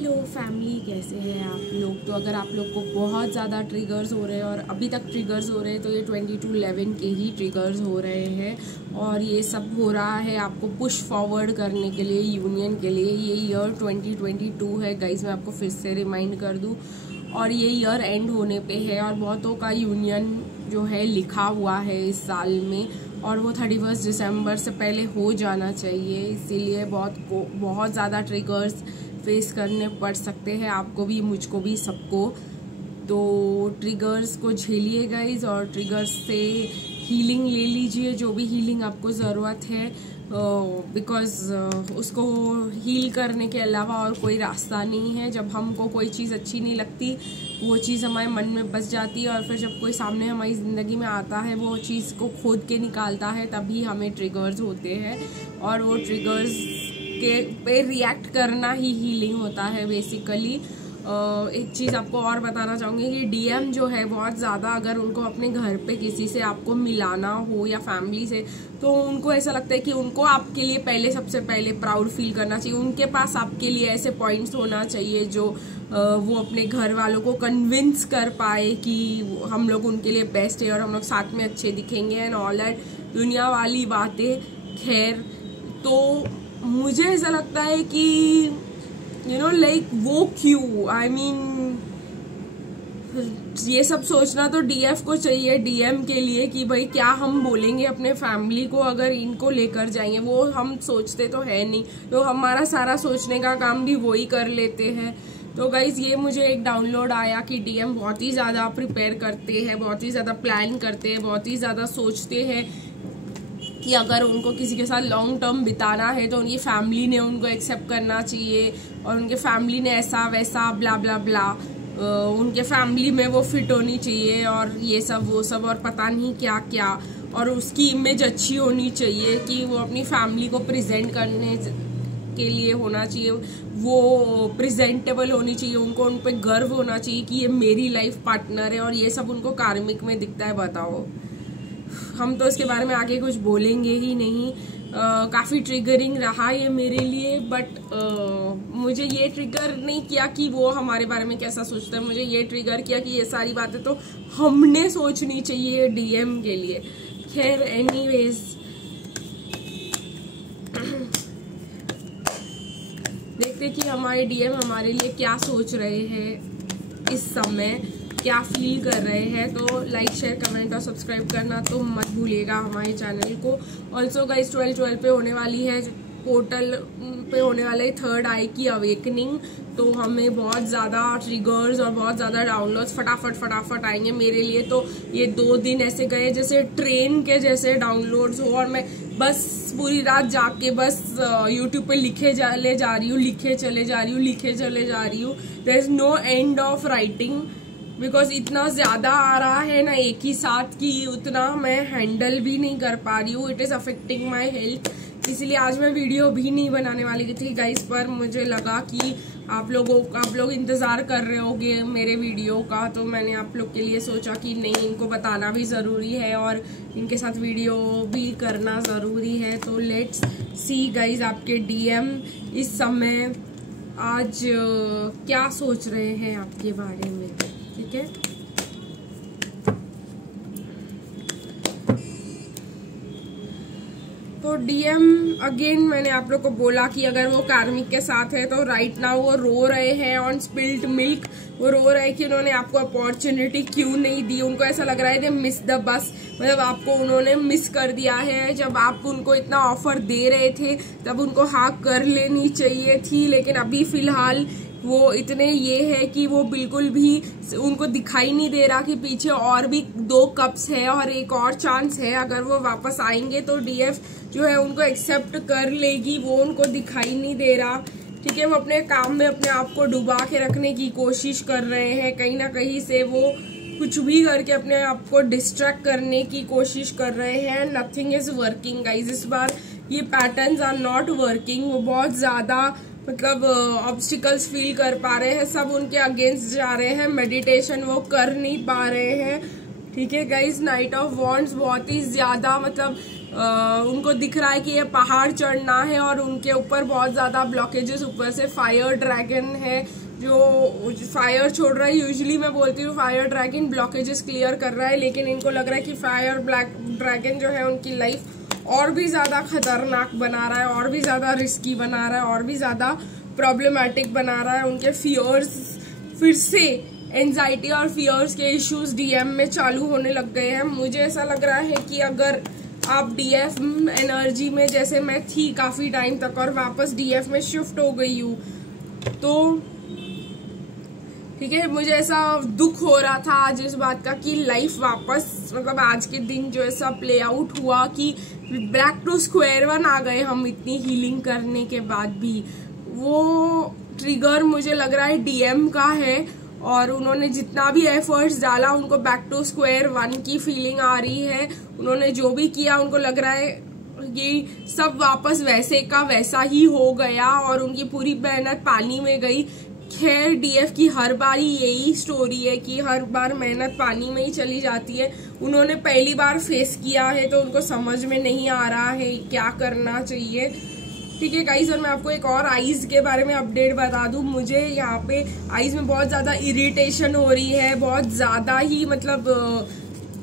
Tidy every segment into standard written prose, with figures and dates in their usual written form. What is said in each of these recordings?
Hello family, कैसे हैं आप लोग। तो अगर आप लोग को बहुत ज़्यादा ट्रिगर्स हो रहे हैं और अभी तक ट्रिगर्स हो रहे हैं तो ये 22/11 के ही ट्रिगर्स हो रहे हैं और ये सब हो रहा है आपको पुश फॉरवर्ड करने के लिए, यूनियन के लिए। ये ईयर 2022 है गाइज, मैं आपको फिर से रिमाइंड कर दूँ। और ये ईयर एंड होने पे है और बहुतों का यूनियन जो है लिखा हुआ है इस साल में और वो 31 दिसंबर से पहले हो जाना चाहिए। इसीलिए बहुत ज़्यादा ट्रिगर्स फेस करने पड़ सकते हैं, आपको भी, मुझको भी, सबको। तो ट्रिगर्स को झेलिए गाइज और ट्रिगर्स से हीलिंग ले लीजिए, जो भी हीलिंग आपको ज़रूरत है, बिकॉज़ उसको हील करने के अलावा और कोई रास्ता नहीं है। जब हमको कोई चीज़ अच्छी नहीं लगती, वो चीज़ हमारे मन में बस जाती है और फिर जब कोई सामने हमारी ज़िंदगी में आता है, वो चीज़ को खोद के निकालता है, तभी हमें ट्रिगर्स होते हैं। और वो ट्रिगर्स के पे रिएक्ट करना ही हीलिंग होता है बेसिकली। एक चीज़ आपको और बताना चाहूँगी कि डीएम जो है बहुत ज़्यादा, अगर उनको अपने घर पे किसी से आपको मिलाना हो या फैमिली से, तो उनको ऐसा लगता है कि उनको आपके लिए सबसे पहले प्राउड फील करना चाहिए। उनके पास आपके लिए ऐसे पॉइंट्स होना चाहिए जो वो अपने घर वालों को कन्विंस कर पाए कि हम लोग उनके लिए बेस्ट है और हम लोग साथ में अच्छे दिखेंगे एंड ऑल दैट दुनिया वाली बातें। खैर, तो मुझे ऐसा लगता है कि लाइक वो क्यों, आई मीन ये सब सोचना तो डीएफ को चाहिए, डीएम के लिए, कि भाई क्या हम बोलेंगे अपने फैमिली को अगर इनको लेकर जाएंगे। वो हम सोचते तो है नहीं, तो हमारा सारा सोचने का काम भी वही कर लेते हैं। तो गाइज, ये मुझे एक डाउनलोड आया कि डीएम बहुत ही ज़्यादा प्रिपेयर करते हैं, बहुत ही ज़्यादा प्लान करते हैं, बहुत ही ज़्यादा सोचते हैं कि अगर उनको किसी के साथ लॉन्ग टर्म बिताना है तो उनकी फैमिली ने उनको एक्सेप्ट करना चाहिए और उनके फैमिली ने ऐसा वैसा ब्ला ब्ला ब्ला, उनके फैमिली में वो फिट होनी चाहिए और ये सब वो सब और पता नहीं क्या क्या। और उसकी इमेज अच्छी होनी चाहिए कि वो अपनी फैमिली को प्रेजेंट करने के लिए होना चाहिए, वो प्रेजेंटेबल होनी चाहिए, उनको उन पर गर्व होना चाहिए कि ये मेरी लाइफ पार्टनर है। और ये सब उनको कार्मिक में दिखता है। बताओ, हम तो इसके बारे में आगे कुछ बोलेंगे ही नहीं। काफ़ी ट्रिगरिंग रहा ये मेरे लिए, बट मुझे ये ट्रिगर नहीं किया कि वो हमारे बारे में कैसा सोचता है। मुझे ये ट्रिगर किया कि ये सारी बातें तो हमने सोचनी चाहिए डीएम के लिए। खैर, एनीवेज, देखते कि हमारे डीएम हमारे लिए क्या सोच रहे हैं इस समय, क्या फील कर रहे हैं। तो लाइक, शेयर, कमेंट और सब्सक्राइब करना तो मत भूलिएगा हमारे चैनल को। ऑल्सो गाइस, 12/12 पे होने वाली है, पोर्टल पे होने वाला है थर्ड आई की अवेकनिंग। तो हमें बहुत ज़्यादा ट्रिगर्स और बहुत ज़्यादा डाउनलोड्स फटाफट आएंगे। मेरे लिए तो ये 2 दिन ऐसे गए जैसे ट्रेन के जैसे डाउनलोड्स हो और मैं बस पूरी रात जाग के बस यूट्यूब पे लिखे चले जा रही हूँ। There is no end of writing, because इतना ज़्यादा आ रहा है ना एक ही साथ कि उतना मैं हैंडल भी नहीं कर पा रही हूँ। It is affecting my health. इसलिए आज मैं वीडियो भी नहीं बनाने वाली थी गाइस, पर मुझे लगा कि आप लोग इंतज़ार कर रहे होगे मेरे वीडियो का, तो मैंने आप लोग के लिए सोचा कि नहीं, इनको बताना भी ज़रूरी है और इनके साथ वीडियो भी करना ज़रूरी है। तो लेट्स सी गाइस, आपके डीएम इस समय आज क्या सोच रहे हैं आपके बारे में, ठीक है। तो डीएम अगेन, मैंने आप लोग को बोला कि अगर वो कार्मिक के साथ है तो राइट नाउ वो रो रहे हैं ऑन स्पिल्ड मिल्क। वो रो रहे हैं कि उन्होंने आपको अपॉर्चुनिटी क्यों नहीं दी। उनको ऐसा लग रहा है कि मिस द बस, मतलब आपको उन्होंने मिस कर दिया है। जब आप उनको इतना ऑफर दे रहे थे तब उनको हाँ कर लेनी चाहिए थी, लेकिन अभी फिलहाल वो इतने ये है कि वो बिल्कुल भी उनको दिखाई नहीं दे रहा कि पीछे और भी 2 कप्स है और एक और चांस है। अगर वो वापस आएंगे तो डीएफ जो है उनको एक्सेप्ट कर लेगी, वो उनको दिखाई नहीं दे रहा, ठीक है। वो अपने काम में अपने आप को डुबा के रखने की कोशिश कर रहे हैं, कहीं ना कहीं से वो कुछ भी करके अपने आप को डिस्ट्रैक्ट करने की कोशिश कर रहे हैं। नथिंग इज वर्किंग गाइज, इस बार ये पैटर्न्स आर नॉट वर्किंग। वो बहुत ज़्यादा मतलब ऑब्स्टिकल्स फील कर पा रहे हैं, सब उनके अगेंस्ट जा रहे हैं। मेडिटेशन वो कर नहीं पा रहे हैं, ठीक है गाइज। नाइट ऑफ वॉन्ड्स बहुत ही ज़्यादा मतलब उनको दिख रहा है कि ये पहाड़ चढ़ना है और उनके ऊपर बहुत ज्यादा ब्लॉकेजेस, ऊपर से फायर ड्रैगन है जो फायर छोड़ रहा है। यूजुअली मैं बोलती हूँ फायर ड्रैगन ब्लॉकेजेस क्लियर कर रहा है, लेकिन इनको लग रहा है कि फायर ब्लैक ड्रैगन जो है उनकी लाइफ और भी ज़्यादा खतरनाक बना रहा है, और भी ज़्यादा रिस्की बना रहा है, और भी ज़्यादा प्रॉब्लमेटिक बना रहा है। उनके फियर्स फिर से एंजाइटी और फियर्स के इश्यूज डीएम में चालू होने लग गए हैं। मुझे ऐसा लग रहा है कि अगर आप डीएफ एनर्जी में जैसे मैं थी काफ़ी टाइम तक और वापस डीएफ में शिफ्ट हो गई हूँ, तो ठीक है, मुझे ऐसा दुख हो रहा था आज इस बात का कि लाइफ वापस, मतलब आज के दिन जो ऐसा प्ले आउट हुआ कि बैक टू स्क्वायर वन आ गए हम इतनी हीलिंग करने के बाद भी। वो ट्रिगर मुझे लग रहा है डीएम का है, और उन्होंने जितना भी एफर्ट्स डाला उनको बैक टू स्क्वायर वन की फीलिंग आ रही है। उन्होंने जो भी किया उनको लग रहा है कि सब वापस वैसे का वैसा ही हो गया और उनकी पूरी मेहनत पानी में गई। खैर डीएफ की हर बार ही यही स्टोरी है कि हर बार मेहनत पानी में ही चली जाती है। उन्होंने पहली बार फेस किया है तो उनको समझ में नहीं आ रहा है क्या करना चाहिए। ठीक है गाइस, और मैं आपको एक और आईज के बारे में अपडेट बता दूं। मुझे यहाँ पे आईज में बहुत ज़्यादा इरिटेशन हो रही है, बहुत ज़्यादा ही मतलब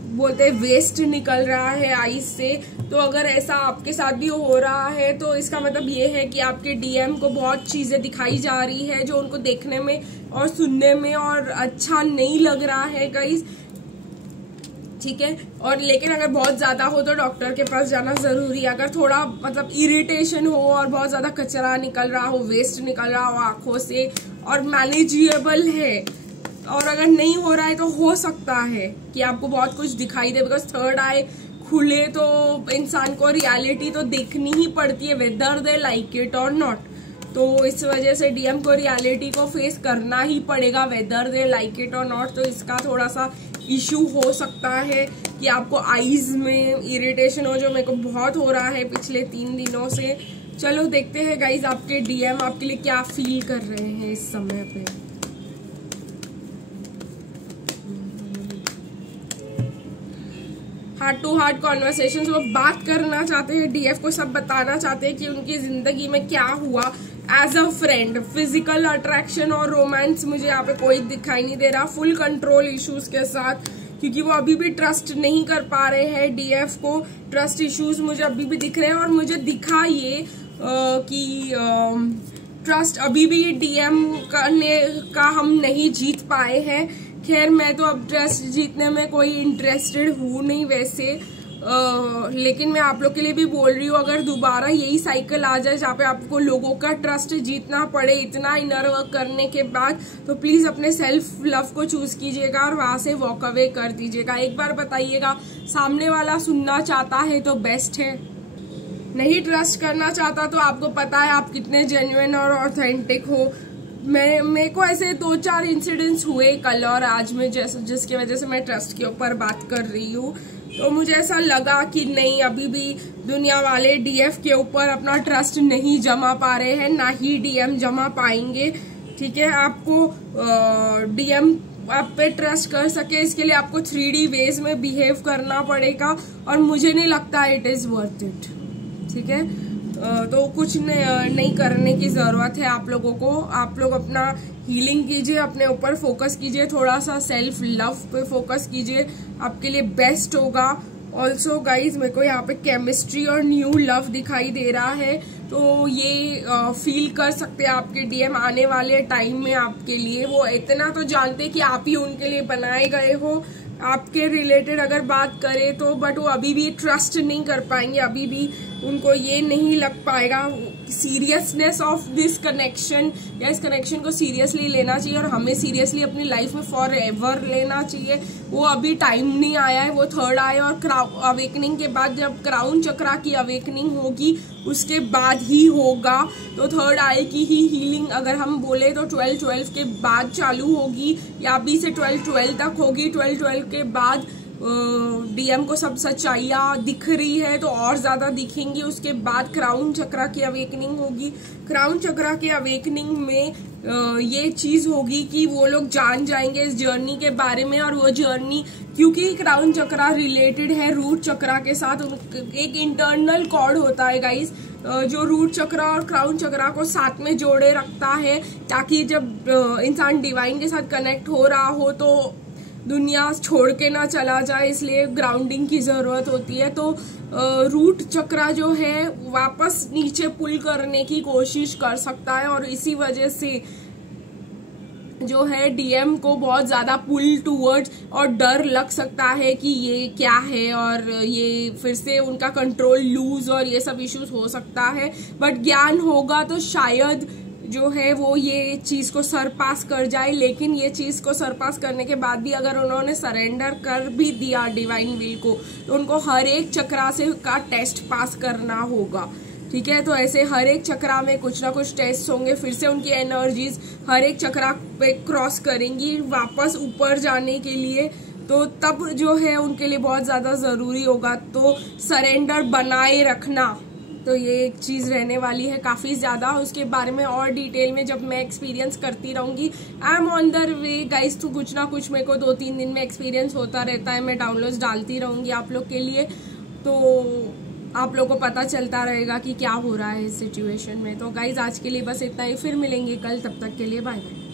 बोलते हैं वेस्ट निकल रहा है आईज से। तो अगर ऐसा आपके साथ भी हो रहा है तो इसका मतलब ये है कि आपके डीएम को बहुत चीज़ें दिखाई जा रही है जो उनको देखने में और सुनने में और अच्छा नहीं लग रहा है गाइस। ठीक है, और लेकिन अगर बहुत ज़्यादा हो तो डॉक्टर के पास जाना ज़रूरी है। अगर थोड़ा मतलब इरिटेशन हो और बहुत ज़्यादा कचरा निकल रहा हो, वेस्ट निकल रहा हो आँखों से और मैनेजेबल है, और अगर नहीं हो रहा है तो हो सकता है कि आपको बहुत कुछ दिखाई दे, बिकॉज थर्ड आई खुले तो इंसान को रियलिटी तो देखनी ही पड़ती है वेदर दे लाइक इट और नॉट। तो इस वजह से डीएम को रियलिटी को फेस करना ही पड़ेगा वेदर दे लाइक इट और नॉट। तो इसका थोड़ा सा इशू हो सकता है कि आपको आईज में इरिटेशन हो, जो मेरे को बहुत हो रहा है पिछले 3 दिनों से। चलो देखते हैं गाइज आपके डीएम आपके लिए क्या फील कर रहे हैं इस समय पे। हार्ट टू हार्ट कॉन्वर्सेशंस, वो बात करना चाहते हैं, डीएफ को सब बताना चाहते हैं कि उनकी जिंदगी में क्या हुआ as a friend. Physical attraction और रोमांस मुझे यहाँ पे कोई दिखाई नहीं दे रहा, फुल कंट्रोल इश्यूज के साथ, क्योंकि वो अभी भी ट्रस्ट नहीं कर पा रहे हैं। डीएफ को ट्रस्ट इश्यूज मुझे अभी भी दिख रहे हैं, और मुझे दिखा ये कि ट्रस्ट अभी भी डीएम करने का हम नहीं जीत पाए हैं। खैर मैं तो अब ट्रस्ट जीतने में कोई इंटरेस्टेड हूँ नहीं वैसे, लेकिन मैं आप लोग के लिए भी बोल रही हूँ, अगर दोबारा यही साइकिल आ जाए जहाँ पे आपको लोगों का ट्रस्ट जीतना पड़े इतना इनर वर्क करने के बाद, तो प्लीज़ अपने सेल्फ लव को चूज कीजिएगा और वहाँ से वॉक अवे कर दीजिएगा। एक बार बताइएगा, सामने वाला सुनना चाहता है तो बेस्ट है, नहीं ट्रस्ट करना चाहता तो आपको पता है आप कितने जेन्युइन और ऑथेंटिक हो। मेरे को ऐसे 2-4 इंसिडेंट्स हुए कल और आज में, जिसकी वजह से मैं ट्रस्ट के ऊपर बात कर रही हूँ। तो मुझे ऐसा लगा कि नहीं, अभी भी दुनिया वाले डीएफ के ऊपर अपना ट्रस्ट नहीं जमा पा रहे हैं, ना ही डीएम जमा पाएंगे। ठीक है, आपको डीएम आप पे ट्रस्ट कर सके इसके लिए आपको 3D वेज में बिहेव करना पड़ेगा, और मुझे नहीं लगता इट इज वर्थ इट। ठीक है, तो कुछ नहीं करने की ज़रूरत है आप लोगों को। आप लोग अपना हीलिंग कीजिए, अपने ऊपर फोकस कीजिए, थोड़ा सा सेल्फ लव पे फोकस कीजिए, आपके लिए बेस्ट होगा। ऑल्सो गाइज मेरे को यहाँ पे केमिस्ट्री और न्यू लव दिखाई दे रहा है, तो ये फील कर सकते हैं आपके डीएम आने वाले टाइम में आपके लिए। वो इतना तो जानते हैं कि आप ही उनके लिए बनाए गए हो, आपके रिलेटेड अगर बात करें तो, बट वो अभी भी ट्रस्ट नहीं कर पाएंगे, अभी भी उनको ये नहीं लग पाएगा सीरियसनेस ऑफ दिस कनेक्शन, या इस कनेक्शन को सीरियसली लेना चाहिए और हमें सीरियसली अपनी लाइफ में फॉर एवर लेना चाहिए। वो अभी टाइम नहीं आया है, वो थर्ड आए और अवेकनिंग के बाद, जब क्राउन चक्रा की अवेकनिंग होगी उसके बाद ही होगा। तो थर्ड आई की ही हीलिंग अगर हम बोले तो 12-12 के बाद चालू होगी, या अभी से 12-12 तक होगी। 12-12 के बाद डीएम को सब सच्चाइयाँ दिख रही है तो और ज्यादा दिखेंगी। उसके बाद क्राउन चक्रा की अवेकनिंग होगी। क्राउन चक्रा के अवेकनिंग में ये चीज होगी कि वो लोग जान जाएंगे इस जर्नी के बारे में, और वो जर्नी क्योंकि क्राउन चक्रा रिलेटेड है रूट चक्रा के साथ, एक इंटरनल कॉर्ड होता है गाइस जो रूट चक्रा और क्राउन चक्रा को साथ में जोड़े रखता है, ताकि जब इंसान डिवाइन के साथ कनेक्ट हो रहा हो तो दुनिया छोड़ के ना चला जाए, इसलिए ग्राउंडिंग की जरूरत होती है। तो रूट चक्रा जो है वापस नीचे पुल करने की कोशिश कर सकता है, और इसी वजह से जो है डीएम को बहुत ज्यादा पुल टूवर्ड्स और डर लग सकता है कि ये क्या है, और ये फिर से उनका कंट्रोल लूज और ये सब इश्यूज हो सकता है। बट ज्ञान होगा तो शायद जो है वो ये चीज को सरपास कर जाए। लेकिन ये चीज को सरपास करने के बाद भी अगर उन्होंने सरेंडर कर भी दिया डिवाइन विल को, तो उनको हर एक चक्रा से का टेस्ट पास करना होगा। ठीक है, तो ऐसे हर एक चक्रा में कुछ ना कुछ टेस्ट होंगे, फिर से उनकी एनर्जीज हर एक चक्रा पे क्रॉस करेंगी वापस ऊपर जाने के लिए। तो तब जो है उनके लिए बहुत ज्यादा जरूरी होगा तो सरेंडर बनाए रखना। तो ये एक चीज रहने वाली है काफी ज्यादा। उसके बारे में और डिटेल में जब मैं एक्सपीरियंस करती रहूंगी, I am on the way guys, तो कुछ ना कुछ मेरे को 2-3 दिन में एक्सपीरियंस होता रहता है। मैं डाउनलोड्स डालती रहूंगी आप लोग के लिए, तो आप लोग को पता चलता रहेगा कि क्या हो रहा है इस सिचुएशन में। तो गाइज आज के लिए बस इतना ही, फिर मिलेंगे कल, तब तक के लिए बाय बाय।